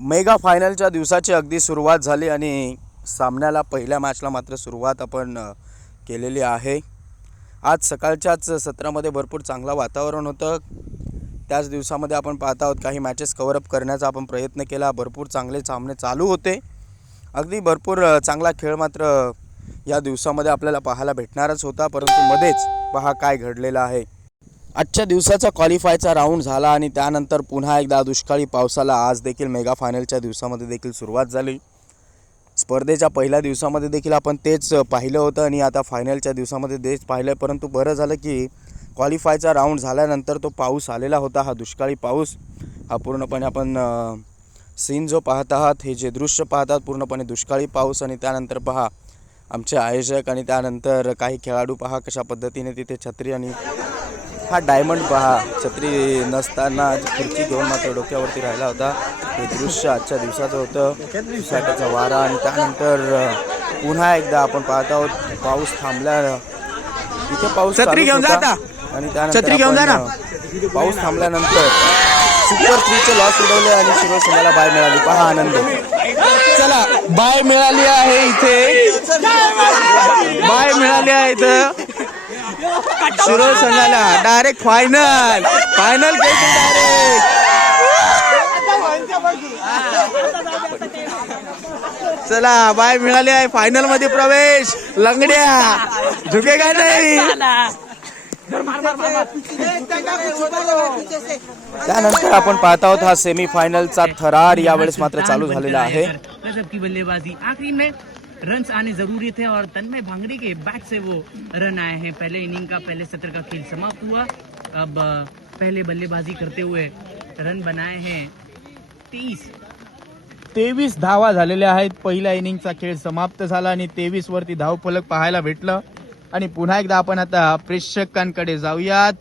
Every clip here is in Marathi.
मेगा फायनलच्या दिवसाची अगदी सुरुवात झाली आणि सामन्याला पहिल्या मॅचला मात्र सुरुवात आपण केलेली आहे. आज सकाळच्याच सत्रामध्ये भरपूर चांगलं वातावरण होतं. त्याच दिवसामध्ये आपण पाहत आहोत काही मॅचेस कवरअप करण्याचा आपण प्रयत्न केला. भरपूर चांगले सामने चालू होते. अगदी भरपूर चांगला खेळ मात्र या दिवसामध्ये आपल्याला पाहायला भेटणारच होता. परंतु मध्येच पहा काय घडलेलं आहे. आजच्या दिवसाचा क्वालिफायचा राऊंड झाला आणि त्यानंतर पुन्हा एकदा दुष्काळी पावसाला आज देखील मेगा फायनलच्या दिवसामध्ये देखील सुरुवात झाली. स्पर्धेच्या पहिल्या दिवसामध्ये देखील आपण तेच पाहिलं होतं आणि आता फायनलच्या दिवसामध्ये तेच पाहिलं परंतु बरं झालं की क्वालिफायचा राऊंड झाल्यानंतर तो पाऊस आलेला होता हा दुष्काळी पाऊस. हा पूर्णपणे आपण सीन जो पाहत आहात हे जे दृश्य पाहतात पूर्णपणे दुष्काळी पाऊस आणि त्यानंतर पहा आमचे आयोजक आणि त्यानंतर काही खेळाडू पहा कशा पद्धतीने तिथे छत्री आणि हा डायमंड पहा. छत्री नसताना खुर्ची घेऊन मात्र डोक्यावरती राहिला होता. हे दृश्य आजच्या दिवसाचं होतं. उसाटाचा वारा आणि त्यानंतर पुन्हा एकदा आपण पाहत आहोत पाऊस थांबल्या इथे पाऊस छत्री घेऊन जा होता. आता. आणि त्यानंतर छत्री घेऊन जा पाऊस थांबल्यानंतर सुपर थ्रीचे लॉस उडवले आणि शिरोसेनेला बाय मिळाली. पहा आनंद. चला बाय मिळाली आहे इथे. बाय मिळाली आहे इथं. शिरो संघाला डायरेक्ट फायनल फायनल डायरेक्ट चला बाय मिळाली आहे. फायनलमध्ये प्रवेश. लंगड्या. झुके काय नाही? त्यानंतर आपण पाहत आहोत हा सेमी फायनलचा थरार यावेळेस मात्र चालू झालेला आहे. रन रन्स आने जरूरी थे और तन्मय भांगड़ी के बैट से वो रन आए हैं। पहले इनिंग का पहले सत्र का खेल समाप्त हुआ। अब पहले बल्लेबाजी करते हुए रन बनाए हैं। तीस। तेवीस धावा झालेल्या आहेत. पहिल्या इनिंगचा खेळ समाप्त झाला आणि तेवीस वरती धावफलक पाहायला भेटलं. आणि पुन्हा एकदा आपण आता प्रेक्षकांकडे जाऊयात.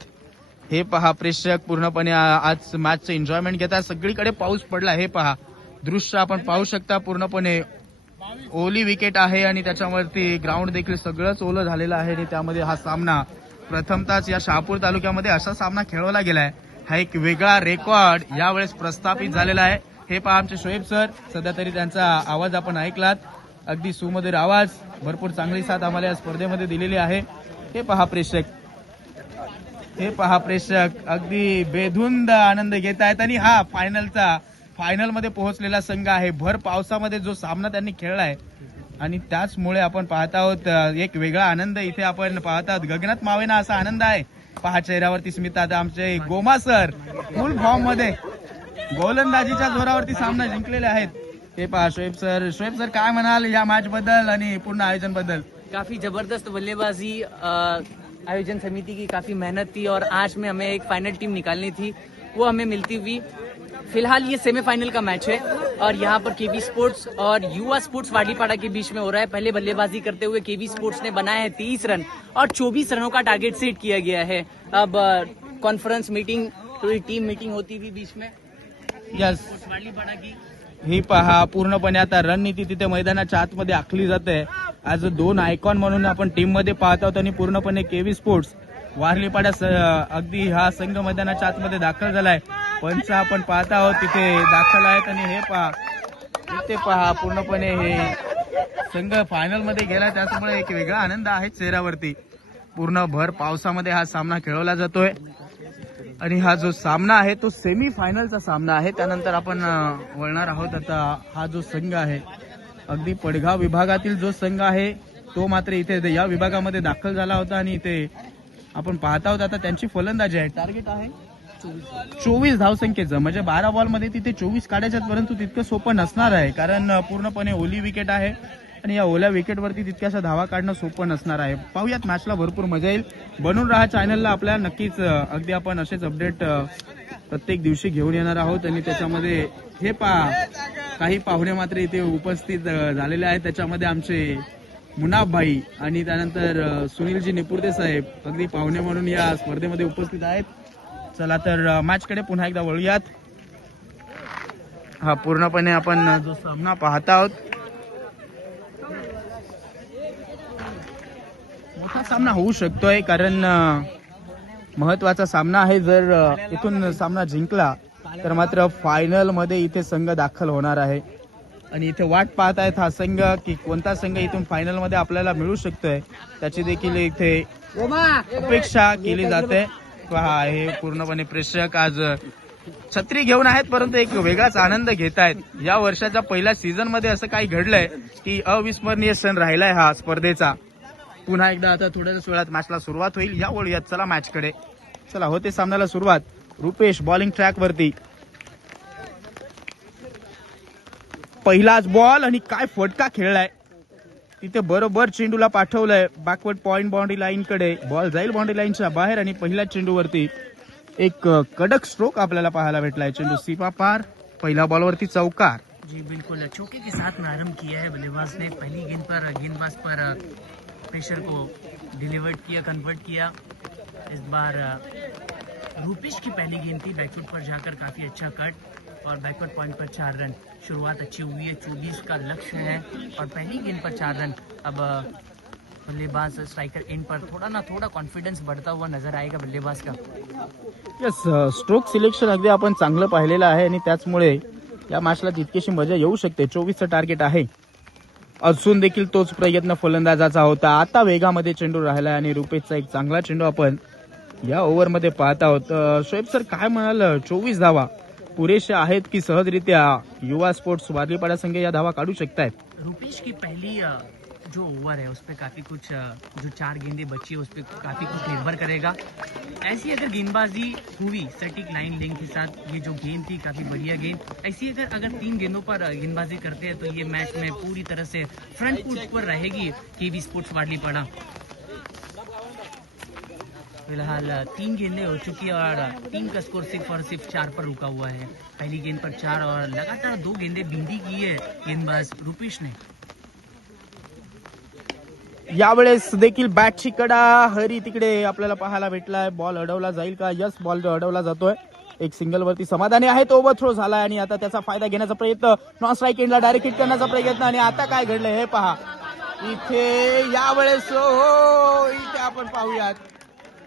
हे पहा प्रेक्षक पूर्णपणे आज मॅचचं एन्जॉयमेंट घेतात. सगळीकडे पाऊस पडला. हे पहा दृश्य आपण पाहू शकता. पूर्णपणे ओली विकेट आहे आणि त्याच्यावरती ग्राउंड देखील सगळंच ओलं झालेलं आहे आणि त्यामध्ये हा सामना प्रथमतच या शहापूर तालुक्यामध्ये असा सामना खेळवला गेलाय. हा एक वेगळा रेकॉर्ड यावेळेस प्रस्थापित झालेला आहे. हे पहा आमचे शोएब सर सध्या तरी त्यांचा आवाज आपण ऐकलात. अगदी सुमधुर आवाज. भरपूर चांगली साथ आम्हाला या स्पर्धेमध्ये दिलेली आहे. हे पहा प्रेक्षक. हे पहा प्रेक्षक. अगदी बेधुंद आनंद घेत आहेत आणि हा फायनलचा फायनलमध्ये पोहोचलेला संघ आहे. भर पावसामध्ये जो सामना त्यांनी खेळलाय आणि त्याचमुळे आपण पाहत आहोत एक वेगळा आनंद इथे आपण पाहत आहोत. गगनात मावेना असा आनंद आहे. पहा चेहऱ्यावरती स्मिता आमचे गोमा सर फुल फॉर्ममध्ये गोलंदाजीच्या जोरावरती सामना जिंकलेले आहेत. हे पहा शोएब सर. शोएब सर काय म्हणाल या मॅच बद्दल आणि पूर्ण आयोजनबद्दल? काफी जबरदस्त बल्लेबाजी आयोजन समिति की काफी मेहनत थी और आज में हमें एक फाइनल टीम निकालनी थी। वो हमें मिलती हुई। फिलहाल ये सेमीफाइनल का मैच है और यहाँ पर केवी स्पोर्ट्स और युवा स्पोर्ट्स वाडीपाड़ा के बीच में हो रहा है। पहले बल्लेबाजी करते हुए केवी स्पोर्ट्स ने बनाया है तेईस रन और चौबीस रनों का टारगेट सेट किया गया है। अब कॉन्फ्रेंस मीटिंग थोड़ी टीम मीटिंग होती हुई बीच में यस वाडीपाड़ा की। ही पहा पूर्णपणे आता रणनीती तिथे मैदानाच्या आतमध्ये आखली जाते. आज दोन आयकॉन म्हणून आपण टीममध्ये पाहत आहोत आणि पूर्णपणे केवी स्पोर्ट्स वारलीपाड्या अगदी हा संघ मैदानाच्या आतमध्ये दाखल झालाय. पंच आपण पाहत आहोत तिथे. दाखल आहेत आणि हे पहा. इथे पहा पूर्णपणे हे संघ फायनलमध्ये गेला. त्याच्यामुळे एक वेगळा आनंद आहे चेहऱ्यावरती. पूर्ण भर पावसामध्ये हा सामना खेळवला जातोय. आणि हा जो सामना आहे तो सेमी फायनलचा सामना आहे. त्यानंतर आपण वळणार आहोत. आता हा जो संघ आहे अगदी पडगाव विभागातील जो संघ आहे तो मात्र इथे या विभागामध्ये दाखल झाला होता. आणि इथे आपण पाहत आहोत. आता त्यांची फलंदाजी आहे. टार्गेट आहे. चोवीस धावसंख्येचं म्हणजे बारा बॉलमध्ये तिथे चोवीस काढायच्यात परंतु तितकं सोपं नसणार आहे कारण पूर्णपणे ओली विकेट आहे आणि या ओल्या विकेटवरती तितक्याशा धावा काढणं सोपं नसणार आहे. पाहूयात मॅचला भरपूर मजा येईल. बनून राहा चॅनलला आपल्या नक्कीच अगदी आपण असेच अपडेट प्रत्येक दिवशी घेऊन येणार आहोत आणि त्याच्यामध्ये हे पा काही पाहुणे मात्र इथे उपस्थित झालेले आहेत. त्याच्यामध्ये आमचे मुनाफ भाई आणि त्यानंतर सुनीलजी निपुर्ते साहेब अगदी पाहुणे म्हणून या स्पर्धेमध्ये उपस्थित आहेत. चला तर मॅचकडे पुन्हा एकदा वळूयात. हा पूर्णपणे आपण जो सामना पाहत आहोत. मोठा सामना होऊ शकतोय कारण महत्त्वाचा सामना आहे. जर इथून सामना जिंकला तर मात्र फायनलमध्ये इथे संघ दाखल होणार आहे. आणि इथे वाट पाहत आहेत हा संघ की कोणता संघ इथून फायनलमध्ये आपल्याला मिळू शकतोय त्याची देखील इथे अपेक्षा केली जाते. पहा हे पूर्णपणे प्रेक्षक आज छत्री घेऊन आहेत परंतु एक वेगळाच आनंद घेत आहेत. या वर्षाच्या पहिल्या सीझनमध्ये असं काही घडलंय की अविस्मरणीय क्षण राहिलाय हा स्पर्धेचा. पुन्हा एकदा आता थोड्याच वेळात मॅचला सुरुवात होईल. या वळूयात चला मॅच कडे. चला होते सामन्याला सुरुवात. रुपेश बॉलिंग ट्रॅक वरती. पहिलाच बॉल आणि काय फटका खेळलाय. तिथे बरोबर चेंडूला पाठवलंय. बॅकवर्ड पॉइंट बाउंड्री लाईन कडे. बॉल जाईल बाउंड्री लाईनच्या बाहेर आणि पहिल्या चेंडूवरती एक कडक स्ट्रोक आपल्याला पाहायला भेटलाय. चेंडू सीपा पार पहिल्या बॉलवरती चौकार. जी बिल्कुल. चौके के साथ प्रारंभ किया है बल्लेबाज ने. पहली गेंद पर गेंदबाज पर प्रेशर को डिलीवर्ड किया कन्वर्ट किया. इस बार रूपेश की पहली गेंद थी. बैकफुट पर जाकर काफी अच्छा कट और बैकवर्ड पॉइंट पर चार रन। शुरुआत अच्छी हुई है चौबीस का लक्ष्य है और पहली गेंद पर चार रन। अब बल्लेबाज स्ट्राइकर इन पर थोड़ा ना थोड़ा कॉन्फिडेंस बढ़ता हुआ नजर आएगा बल्लेबाज का। यस स्ट्रोक सिलेक्शन अगदी आपण चांगलं पाहिलेलं आहे आणि त्याचमुळे या मॅचला तितकीशी मजा येऊ शकते चोवीसचं टार्गेट आहे. अजून देखील तोच प्रयत्न फलंदाजाचा होता. आता वेगामध्ये चेंडू राहिला आणि रुपेशचा एक चांगला चेंडू आपण या ओव्हरमध्ये पाहत आहोत. शोएब सर काय म्हणाल? चोवीस धावा. पुरेशा आहेत की युवा स्पोर्ट्स वादलीपाडा संघ या धावा काढू शकतायत? रुपेश की पहली जो ओवर है उस पर काफ़ी कुछ जो चार गेंदे बची है उस पर काफ़ी कुछ निर्भर करेगा। ऐसी अगर गेंदबाजी हुई, सटीक लाइन लेंथ के साथ, ये जो गेंद थी, काफ़ी बढ़िया गेंद। ऐसी अगर अगर तीन गेंदों पर गेंदबाजी करते हैं तो ये मैच में पूरी तरह से फ्रंट फुट पर रहेगी केवी स्पोर्ट्स वाडली पड़ा फिलहाल तीन गेंदें हो चुकी है और टीम का स्कोर सिर्फ और सिर्फ चार पर रुका हुआ है। पहली गेंद पर चार और लगातार दो गेंदें बिंदी की है गेंदबाज रुपेश ने। यावेळेस देखील बॅटची कडा हरी तिकडे आपल्याला पाहायला भेटलाय. बॉल अडवला जाईल का? यस बॉल अडवला जातोय. एक सिंगल वरती समाधानी आहे तो ओव्हर थ्रो झालाय आणि आता त्याचा फायदा घेण्याचा प्रयत्न नॉन स्ट्राईक एंडला डायरेक्ट हिट करण्याचा प्रयत्न आणि आता काय घडलंय हे पहा. इथे यावेळेस हो, हो इथे आपण पाहूयात.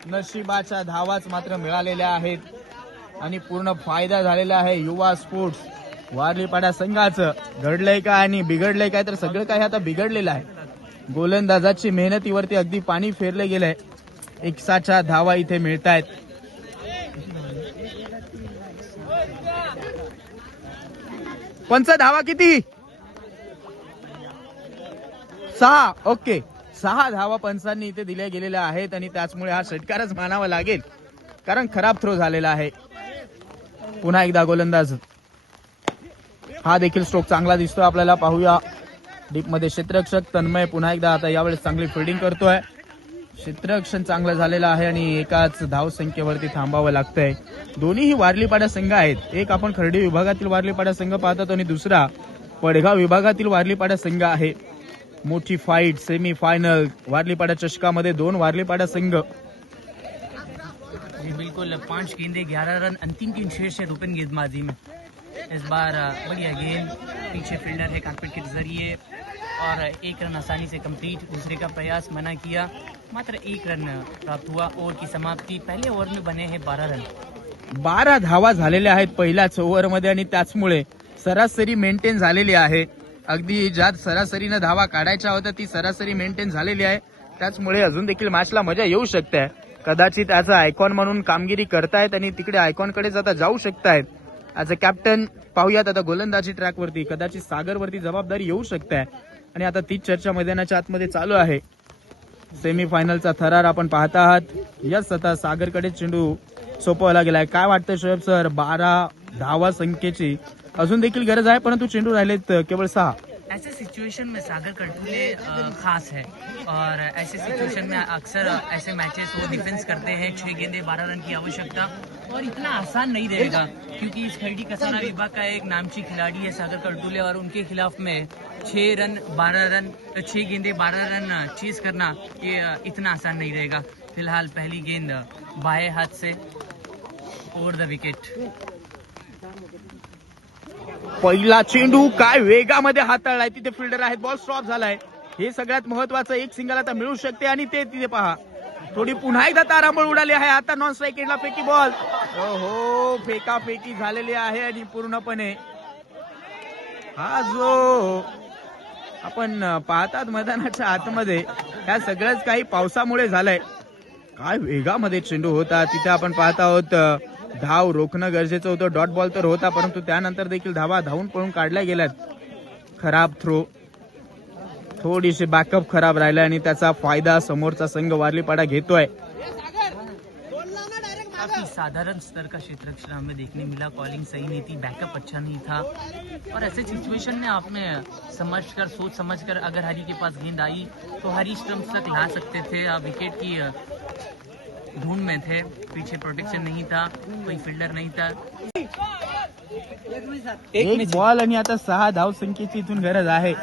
नशिबाच्या धावाच मात्र मिळालेल्या आहेत. आणि पूर्ण फायदा झालेला आहे युवा स्पोर्ट्स. वारलीपाडा संघाचं घडलंय काय आणि बिघडलंय काय? तर सगळं काही आता बिघडलेलं आहे. गोलंदाजाची मेहनतीवरती अगदी पाणी फेरले गेलंय. एकसाच्या धावा इथे मिळत आहेत पंच धावा किती? सहा. ओके. सहा धावा पंचांनी इथे दिल्या गेलेल्या आहेत आणि त्याचमुळे हा षटकारच मानावा लागेल. कारण खराब थ्रो झालेला आहे. पुन्हा एकदा गोलंदाज. हा देखील स्ट्रोक चांगला दिसतो आपल्याला. पाहूया. डीपमध्ये क्षेत्ररक्षक तन्मय पुन्हा एकदा आता यावेळेस चांगली फिल्डिंग करतोय. क्षेत्ररक्षण चांगलं झालेलं आहे आणि एकाच धाव संख्येवरती थांबावं लागतंय. दोन्हीही वारलीपाड्या संघ आहेत. एक आपण खर्डी विभागातील वारलीपाडा संघ पाहतात आणि दुसरा पडगाव विभागातील वारलीपाडा संघ आहे. मोठी फाईट सेमी फायनल वारलीपाडा चषकामध्ये दोन वारलीपाडा संघ. जी बिल्कुल. पांच गेंदे ग्यारह रन अंतिम तीन शेष है रुपन गेंदबाजी में इस बार बढ़िया गेंद. पीछे फील्डर है कारपेट के जरिए. और एक रन आसानी से कंप्लीट दूसरे का प्रयास मना किया. मात्र एक रन प्राप्त हुआ. ओवर की समाप्ति. पहले ओवर में बने हैं बारह रन. बारा धावा झालेल्या आहेत पहिल्याच ओव्हरमध्ये आणि त्याचमुळे सरासरी मेंटेन झालेली आहे. अगदी ज्यात सरासरीनं धावा काढायच्या होत्या ती सरासरी मेंटेन झालेली आहे. त्याचमुळे अजून देखील मॅचला मजा येऊ शकते. कदाचित त्याचा आयकॉन म्हणून कामगिरी करतायत आणि तिकडे आयकॉनकडेच आता जाऊ शकतायत. ॲज अ कॅप्टन पाहूयात आता गोलंदाजी ट्रॅकवरती कदाचित सागरवरती जबाबदारी येऊ शकते. आणि आता तीच चर्चा मैदानाच्या आतमध्ये चालू आहे. सेमीफायनलचा थरार आपण पाहत आहात. यस आता सागरकडे चेंडू सोपवायला गेलाय. काय वाटतं शोएब सर? बारा धावा संख्येची. अजून देखील गरज आहे, परंतु चेंडू राहिलेत केवळ सहा. ऐसे सिचुएशन में सागर कटुले खास है. और ऐसे सिचुएशन में अक्सर ऐसे मैचेस वो डिफेंस करते हैं, छह गेंदे, बारह रन की आवश्यकता, और इतना आसान नहीं रहेगा, क्योंकि इस खरडी कसाना विभाग का एक नामची खिलाड़ी है सागर कटुले और उनके खिलाफ में छह रन, बारह रन छह गेंदे, बारह रन चीज़ करना, ये इतना आसान नहीं रहेगा। फ़िलहाल पहली गेंद बाएँ हाथ से ओवर द विकेट पहिला चेंडू काय वेगामध्ये हाताळलाय तिथे फिल्डर आहेत बॉल स्टॉप झालाय. हे सगळ्यात महत्वाचं एक सिंगल आता मिळू शकते आणि ते तिथे पहा. थोडी पुन्हा एकदा तारांबळ उडाली आहे आता नॉन स्ट्राईक फेकी बॉल हो फेका फेकी झालेली आहे आणि पूर्णपणे. हा जो आपण पाहतात मैदानाच्या आतमध्ये ह्या सगळ्याच काही पावसामुळे झालंय. काय वेगामध्ये चेंडू होता तिथे आपण पाहत आहोत धाव रोखणं गरजेचं होतं. डॉट बॉल तर होता परंतु त्यानंतर देखील धावा धावून पळून काढल्या गेल्यात. खराब थ्रो थोडीशी बॅकअप खराब राहिला आणि त्याचा फायदा समोरचा संघ वारलीपाडा घेतोय. काफी साधारण स्तर का क्षेत्र हमें देखने मिला कॉलिंग सही नहीं थी बैकअप अच्छा नहीं था। और ऐसे सिचुएशन में आपने समझ कर सोच समझ कर अगर हरी के पास गेंद आई तो हरी स्टम्प तक ला सकते थे विकेट की ढूंढ में थे पीछे प्रोटेक्शन नहीं था कोई फील्डर नहीं था। एक बॉल आणि आता सहा धाव संख्येची इथून गरज आहे।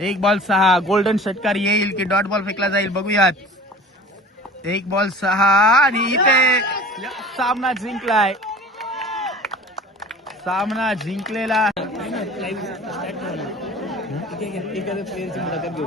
एक बॉल सहा गोल्डन षटकार येईल की डॉट बॉल फेकला जाईल बघूयात. एक बॉल सहा आणि इथे सामना जिंकलाय. सामना जिंकलेला. एखाद्या प्लेअरची मुलाखत घेऊ.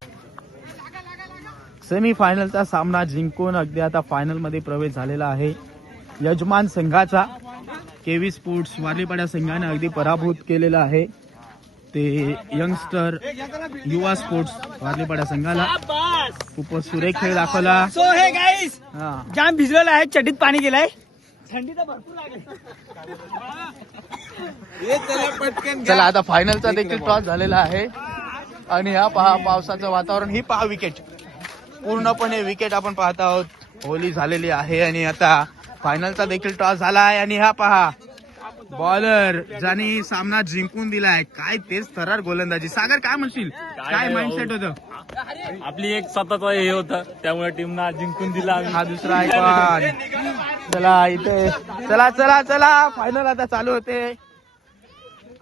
फायनलचा सामना जिंकून अगदी आता फायनलमध्ये प्रवेश झालेला आहे. यजमान संघाचा केवी स्पोर्ट्स वारलीपाड्या संघाने अगदी पराभूत केलेला आहे. ते यंगस्टर युवा स्पोर्ट्स वारलीपाड्या संघाला. खूपच सुरेख खेळ दाखवला. जाम भिजलेलं आहे चड्डीत पाणी गेलंय. चला आता फायनलचा देखील टॉस झालेला आहे. आणि हा पहा पावसाचं वातावरण ही पहा विकेट पूर्णपणे विकेट आपण पाहत आहोत. होली झालेली आहे आणि आता फायनलचा देखील टॉस झाला आहे आणि हा पहा बॉलर ज्याने सामना जिंकून दिलाय काय तेच थरार गोलंदाजी. सागर काय म्हणशील? काय माइंडसेट होतं? आपली एक सतत हे होतं त्यामुळे टीमना जिंकून दिला. हा दुसरा आयकॉन चला इथे. चला चला चला. फायनल आता चालू होते.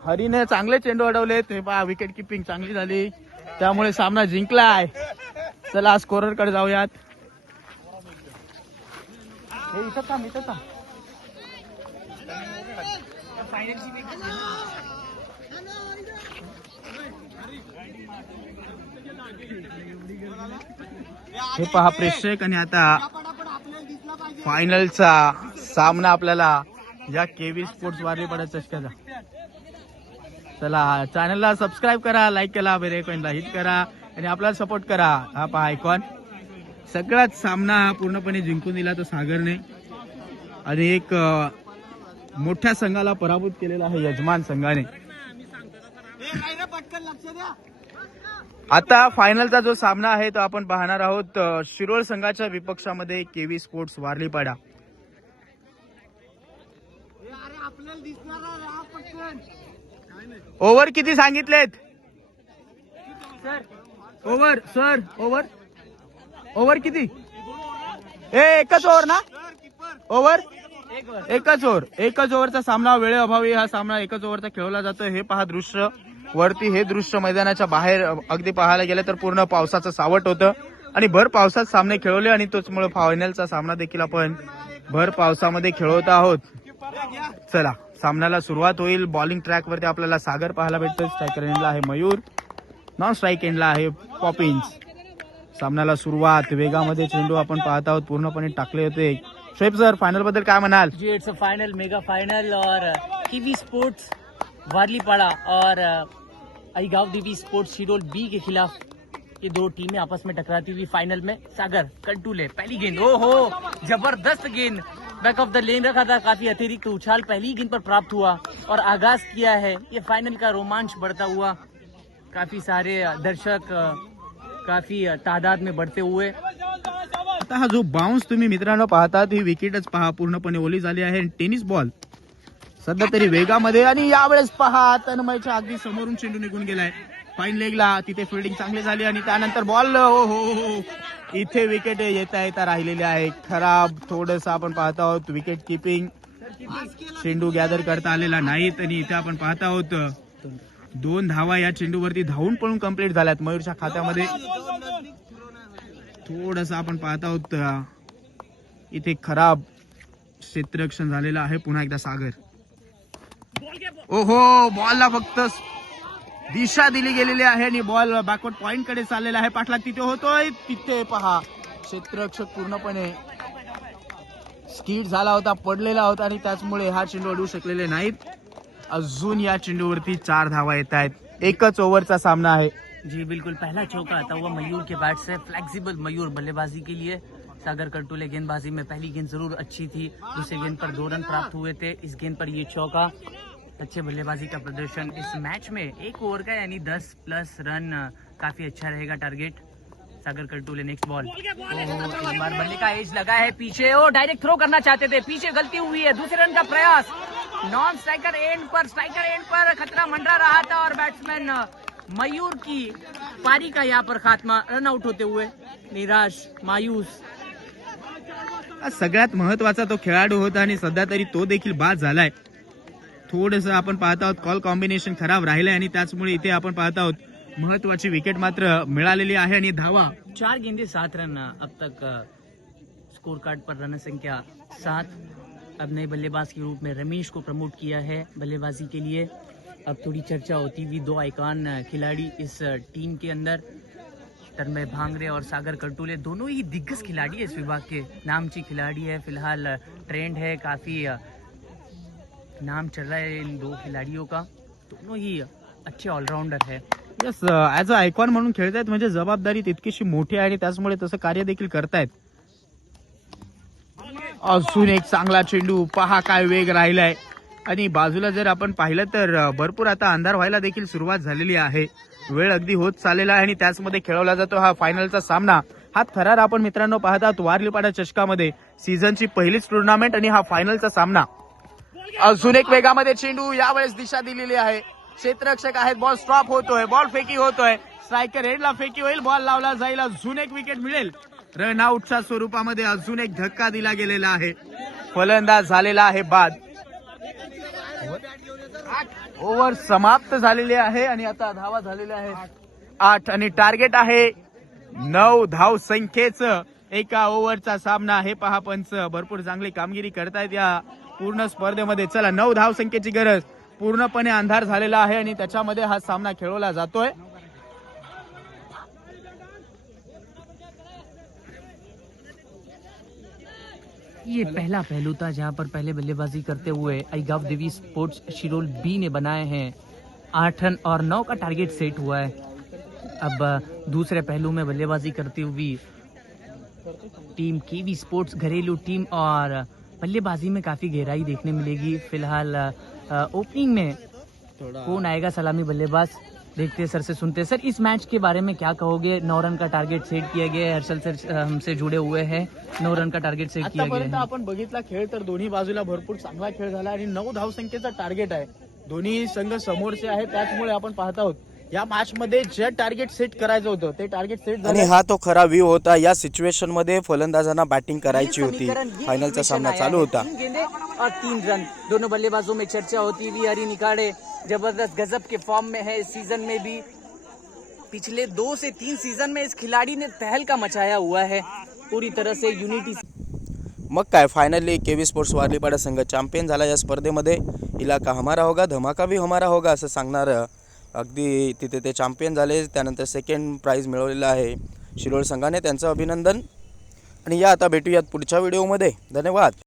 हरीने चांगले चेंडू अडवले ते पहा विकेट किपिंग चांगली झाली. त्यामुळे सामना जिंकलाय. चला स्कोररकडे जाऊयात. हे इथं थांब इथं थांब. हे पहा प्रेक्षक आणि आता फायनलचा सामना आपल्याला या केव्ही स्पोर्ट्स वारलीपाडा चषकाचा. चला चॅनलला सबस्क्राईब करा लाईक करा बेल आयकॉनला हिट करा. आणि आपल्याला सपोर्ट करा. हा पहा आयकॉन सगळाच सामना हा पूर्णपणे जिंकून दिला तो सागरने. आणि एक मोठ्या संघाला पराभूत केलेला आहे यजमान संघाने. आता फायनलचा जो सामना आहे तो आपण पाहणार आहोत शिरोळ संघाच्या विपक्षामध्ये केवी स्पोर्ट्स वारलीपाडा. ओव्हर किती सांगितलेत? ओव्हर सर ओव्हर ओव्हर किती? ए एकच ओव्हर ना? ओव्हर एकच ओव्हर एकच ओव्हरचा सामना वेळेअभावी हा सामना एकच ओव्हरचा खेळवला जातो. हे पहा दृश्य. वरती हे दृश्य मैदानाच्या बाहेर अगदी पाहायला गेलं तर पूर्ण पावसाचं सावट होतं. आणि भर पावसात सामने खेळवले आणि तोचमुळे फायनलचा सामना देखील आपण भर पावसामध्ये खेळवत आहोत. चला सामन्याला सुरुवात होईल. बॉलिंग ट्रॅकवरती आपल्याला सागर पाहायला भेटतो स्ट्रायकर आहे मयूर. नॉन स्ट्राईक एंडला आहे पॉपिन्स सामन्याला सुरुवात, वेगामध्ये चेंडू आपण पाहत आहोत, पूर्णपणे टाकले होते. शोएब सर फायनल बद्दल काय म्हणाल? जी it's a final mega final और टीवी स्पोर्ट्स वारलीपाड़ा और अईगांव देवी स्पोर्ट्स शिरोल बी के खिलाफ ये दो टीमें आपस में टकराती हुई फाइनल में। सागर, कंटूले, पहली गेंद। ओ हो ज़बरदस्त गेंद। बैक ऑफ़ द लेन रखा था काफ़ी अतिरिक्त उछाल, पहली गेंद पर प्राप्त हुआ और आगाज़ किया है। ये फाइनल का रोमांच बढ़ता हुआ काफी सारे दर्शक काफी तादाद में बढ़ते हुए। आता हा जो बाउन्स तुम्ही मित्रांनो पाहतात ही विकेटच पहा पूर्णपणे ओली झाली आहे. टेनिस बॉल सध्या तरी वेगामध्ये आणि यावेळेस पहा तन्मयच्या अगदी समोरून चेंडू निघून गेलाय. फाईन लेगला तिथे फिल्डिंग चांगली झाली आणि त्यानंतर बॉल हो, हो हो हो इथे विकेट येता येता राहिलेले आहे खराब थोडस आपण पाहत आहोत विकेट किपिंग चेंडू गॅदर करता आलेला नाहीत आणि इथे आपण पाहत आहोत दोन धावा या चेंडूवरती धावून पळून कंप्लीट झाल्यात मयूरच्या खात्यामध्ये. थोडस आपण पाहत आहोत इथे खराब क्षेत्ररक्षण झालेलं आहे. पुन्हा एकदा सागर. ओहो बॉलला फक्त दिशा दिली गेलेली आहे आणि बॉल बॅकवर्ड पॉइंटकडे चाललेला आहे. पाठलाग तिथे होतोय. तिथे पहा क्षेत्ररक्षक पूर्णपणे स्कीड झाला होता पडलेला होता आणि त्याचमुळे हा चेंडू अडवू शकलेले नाहीत. अजून या चेंडूवरती चार धावा येत आहेत. एकच ओव्हरचा सामना आहे. जी, बिल्कुल. पहला चौका आता हुआ मयूर के बैट से. फ्लेक्सिबल मयूर बल्लेबाजी के लिए. सागर कटुले गेंदबाजी में पहली गेंद ज़रूर अच्छी थी. दूसरे गेंद पर दो रन प्राप्त हुए थे. इस गेंद पर ये चौका. अच्छे बल्लेबाजी का प्रदर्शन. इस मैच में एक ओवर का यानी 10 प्लस रन काफ़ी अच्छा रहेगा target. Sagar Katule next ball एक बार बल्ले का एज लगा है पीछे. ओ डायरेक्ट थ्रो करना चाहते थे. पीछे गलती हुई है. दूसरे रन का प्रयास. नॉन स्ट्राइकर एंड पर स्ट्राइकर एंड पर खतरा मंडरा रहा था और बैट्समैन मयूर की पारी का यहाँ पर खात्मा रन आउट होते हुए निराश मायूस। सगळ्यात महत्त्वाचा तो खेळाडू होता आणि सध्या तरी तो देखील बाद झालाय. थोडस आपण पाहत आहोत कॉल कॉम्बिनेशन खराब राहिलंय आणि त्याचमुळे इथे आपण पाहत आहोत महत्वाची विकेट मात्र मिळालेली आहे आणि धावा. चार गेंदे सात रन अब तक स्कोर कार्ड पर रन संख्या सात. अब नए बल्लेबाज के रूप में रमेश को प्रमोट किया है बल्लेबाजी के लिए। अब थोड़ी चर्चा होती हुई दो आइकान खिलाड़ी इस टीम के अंदर, तन्मय भांगरे और सागर कटुले दोनों ही दिग्गज खिलाड़ी है इस विभाग के। नामची खिलाड़ी है, फ़िलहाल ट्रेंड है, काफ़ी नाम चल रहा है इन दो खिलाड़ियों का। दोनों ही अच्छे ऑलराउंडर है। यस ऍज अ आयकॉन म्हणून खेळतायत, म्हणजे जबाबदारी तितकीशी मोठी आहे आणि त्याचमुळे तसं कार्य देखील करतायत. अजून एक चांगला चेंडू. पहा काय वेग राहिलाय. आणि बाजूला जर आपण पाहिलं तर भरपूर आता अंधार व्हायला देखील सुरुवात झालेली आहे. वेळ अगदी होत चाललेला आहे आणि त्याचमध्ये खेळवला जातो हा फायनलचा सामना. हा थरार आपण मित्रांनो पाहतात वारलीपाडा चषकामध्ये. सीझनची पहिलीच टुर्नामेंट आणि हा फायनलचा सामना. अजून एक वेगामध्ये चेंडू यावेळेस दिशा दिलेली आहे. क्षेत्ररक्षक आहेत बॉल स्टॉप होतोय बॉल फेकी होतोय. स्ट्रायकर हेडला फेकी होईल बॉल लावला जाईल. अजून एक विकेट मिळेल. रन आउटच्या स्वरूपामध्ये अजून एक धक्का दिला गेलेला आहे. फलंदाज झालेला आहे बाद. ओव्हर समाप्त झालेली आहे आणि आता धावा झालेल्या आहेत. आठ आणि टार्गेट आहे. नऊ धाव संख्येच एका ओव्हरचा सामना हे पहा पंच भरपूर चांगली कामगिरी करतायत या पूर्ण स्पर्धेमध्ये. चला नऊ धाव संख्येची गरज. पूर्णपणे अंधार झालेला आहे आणि त्याच्यामध्ये हा सामना खेळवला जातोय. ये पहला पहलू था जहाँ पर पहले बल्लेबाजी करते हुए अईगाव देवी स्पोर्ट्स शिरोल बी ने बनाए हैं। आठ रन और नौ का टारगेट सेट हुआ है। अब दूसरे पहलू में बल्लेबाजी करती हुई टीम केवी स्पोर्ट्स घरेलू टीम और बल्लेबाजी में काफ़ी गहराई देखने मिलेगी। फ़िलहाल ओपनिंग में कौन आएगा सलामी बल्लेबाज? देखते हैं सर से सुनते हैं। सर इस मैच के बारे में क्या कहोगे? नौ रन का टारगेट सेट किया गया है हर्षल सर हमसे जुड़े हुए हैं। नौ रन का टारगेट सेट किया गया है। आपण बघितला खेळ तर दोन्ही बाजूला भरपूर चांगला खेळ झाला आणि नऊ धाव संख्येचा टार्गेट आहे. दोन्ही संघ समोरचे आहे त्याचमुळे आपण पाहत आहोत या मॅच मध्ये जे टार्गेट सेट करायचं होतं ते टार्गेट सेट आणि झालं. हा तो खरा व्ह्यू होता या सिच्युएशनमध्ये फलंदाजांना बॅटिंग करायची होती. फायनलचा सामना चालू होता. तीन रन. दोनों बल्लेबाजों में चर्चा होती हुई हरी निकाड़े. जबरदस्त गजब के फॉर्म में है इस सीजन में भी। पिछले दो से तीन सीजन में इस खिलाड़ी ने तहलका मचाया हुआ है। पूरी तरह से युनिटी मग काय finally K V sports Warlipada संघ चॅम्पियन झाला या स्पर्धेमध्ये? इलाका हमारा होगा धमाका भी हमारा होगा असं सांगणार अगदी तिथे ते चॅम्पियन झाले त्यानंतर सेकंड प्राईज मिळवलेलं आहे शिरोळ संघाने. त्यांचं अभिनंदन. आणि या आता भेटूयात पुढच्या व्हिडिओमध्ये धन्यवाद.